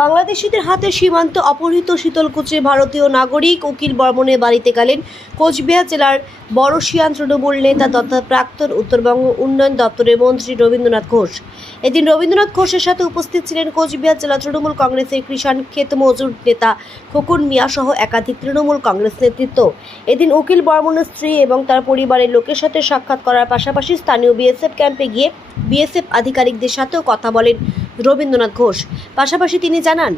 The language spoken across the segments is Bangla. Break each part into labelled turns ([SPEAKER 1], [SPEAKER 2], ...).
[SPEAKER 1] বাংলাদেশিদের হাতে সীমান্ত অপহৃত শীতলকুচে ভারতীয় নাগরিক উকিল বর্মনের বাড়িতে গেলেন কোচবিহার জেলার বড়শিয়ান তৃণমূল নেতা তথা প্রাক্তন উত্তরবঙ্গ উন্নয়ন দপ্তরের মন্ত্রী রবীন্দ্রনাথ ঘোষ। এদিন রবীন্দ্রনাথ ঘোষের সাথে উপস্থিত ছিলেন কোচবিহার জেলা তৃণমূল কংগ্রেসের কৃষাণ ক্ষেত মজুর নেতা খোকন মিয়া সহ একাধিক তৃণমূল কংগ্রেস নেতৃত্ব। এদিন উকিল বর্মনের স্ত্রী এবং তার পরিবারের লোকের সাথে সাক্ষাৎ করার পাশাপাশি স্থানীয় বিএসএফ ক্যাম্পে গিয়ে বিএসএফ আধিকারিকদের সাথেও কথা বলেন রবীন্দ্রনাথ ঘোষ। পাশাপাশি তিনি জানান,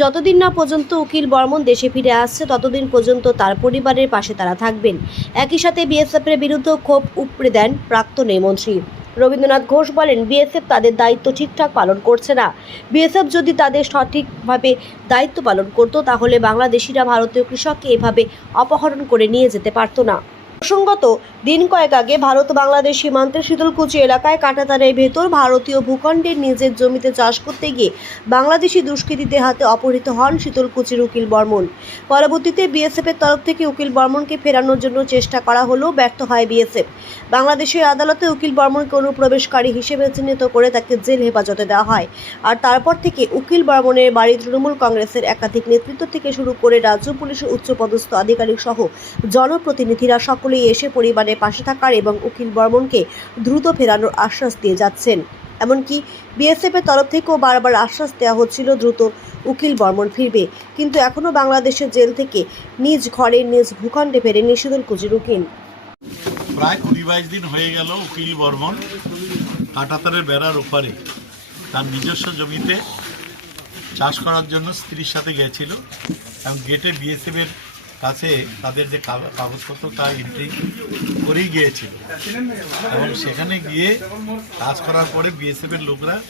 [SPEAKER 1] যতদিন না পর্যন্ত উকিল বর্মন দেশে ফিরে আসছে, ততদিন পর্যন্ত তার পরিবারের পাশে তারা থাকবেন। একই সাথে বিএসএফের বিরুদ্ধে ক্ষোভ উপড়ে দেন প্রাক্তন এই মন্ত্রী। রবীন্দ্রনাথ ঘোষ বলেন, বিএসএফ তাদের দায়িত্ব ঠিকঠাক পালন করছে না। বিএসএফ যদি তাদের সঠিকভাবে দায়িত্ব পালন করত, তাহলে বাংলাদেশিরা ভারতীয় কৃষককে এভাবে অপহরণ করে নিয়ে যেতে পারতো না। প্রসঙ্গত, দিন কয়েক আগে ভারত বাংলাদেশ সীমান্তের শীতলকুচি এলাকায় কাঁটাতারের ভেতর ভারতীয় ভূখণ্ডের নিজের জমিতে চাষ করতে গিয়ে বাংলাদেশি দুষ্কৃতীদের হাতে অপহৃত হন শীতলকুচির উকিল বর্মন। পরবর্তীতে বিএসএফের তরফ থেকে উকিল বর্মনকে ফেরানোর জন্য চেষ্টা করা হলেও ব্যর্থ হয় বিএসএফ। বাংলাদেশের আদালতে উকিল বর্মনকে অনুপ্রবেশকারী হিসেবে চিহ্নিত করে তাকে জেল হেফাজতে দেওয়া হয়। আর তারপর থেকে উকিল বর্মনের বাড়ি তৃণমূল কংগ্রেসের একাধিক নেতৃত্ব থেকে শুরু করে রাজ্য পুলিশের উচ্চপদস্থ আধিকারিক সহ জনপ্রতিনিধিরা সকলেই এসে পরিবারের পাশে থাকার এবং উকিল বর্মনকে দ্রুত ফেরানোর আশ্বাস দিয়ে যাচ্ছেন। এমনকি বিএসএফের তরফ থেকেও বারবার আশ্বাস দেওয়া হচ্ছিল, দ্রুত উকিল বর্মন ফিরবে। কিন্তু এখনও বাংলাদেশের জেল থেকে নিজ ঘরে নিজ ভূখণ্ডে ফেরেনি শীতলকুচির উকিল।
[SPEAKER 2] প্রায় কুড়ি বাইশ দিন হয়ে গেল উকিল বর্মন কাটাতারের বেড়ার ওপারে। তার নিজস্ব জমিতে চাষ করার জন্য স্ত্রীর সাথে গেছিল এবং গেটে বিএসএফের কাছে তাদের যে কাগ- কাগজপত্র, তা এন্ট্রি করেই গিয়েছিল। এবং সেখানে গিয়ে কাজ করার পরে বিএসএফের লোকরা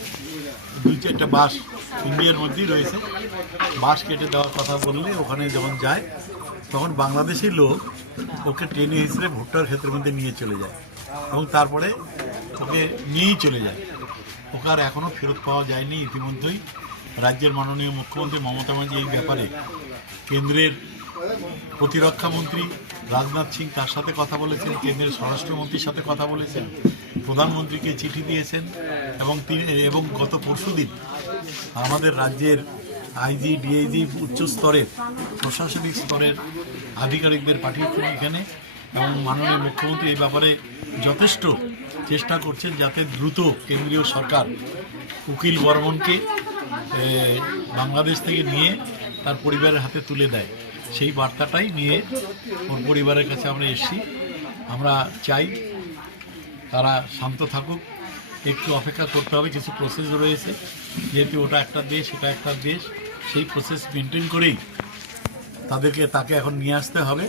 [SPEAKER 2] দুই চারটা বাস ইন্ডিয়ার মধ্যেই রয়েছে। বাস কেটে দেওয়ার কথা বললে ওখানে যখন যায়, তখন বাংলাদেশি লোক ওকে ট্রেনে হিসেবে ভুট্টার ক্ষেত্রের মধ্যে নিয়ে চলে যায় এবং তারপরে ওকে নিয়েই চলে যায়। ওকে আর এখনও ফেরত পাওয়া যায়নি ইতিমধ্যেই। রাজ্যের মাননীয় মুখ্যমন্ত্রী মমতা ব্যানার্জি এই ব্যাপারে কেন্দ্রের প্রতিরক্ষা মন্ত্রী রাজনাথ সিং তার সাথে কথা বলেছেন, কেন্দ্রের স্বরাষ্ট্রমন্ত্রীর সাথে কথা বলেছেন, প্রধানমন্ত্রীকে চিঠি দিয়েছেন, এবং তিনি, এবং গত পরশুদিন আমাদের রাজ্যের আইজি, ডিআইজি উচ্চ স্তরের, প্রশাসনিক স্তরের আধিকারিকদের পাঠিয়েছেন এখানে, এবং মাননীয় মুখ্যমন্ত্রী এই ব্যাপারে যথেষ্ট চেষ্টা করছেন যাতে দ্রুত কেন্দ্রীয় সরকার উকিল বর্মনকে বাংলাদেশ থেকে নিয়ে তার পরিবারের হাতে তুলে দেয়। সেই বার্তাটাই নিয়ে ওর পরিবারের কাছে আমরা এসেছি। আমরা চাই তারা শান্ত থাকুক। একটু অপেক্ষা করতে হবে, কিছু প্রসেস রয়েছে। যেহেতু ওটা একটা দেশ এটা একটা দেশ, সেই প্রসেস মেনটেন করেই তাদেরকে তাকে এখন নিয়ে আসতে হবে।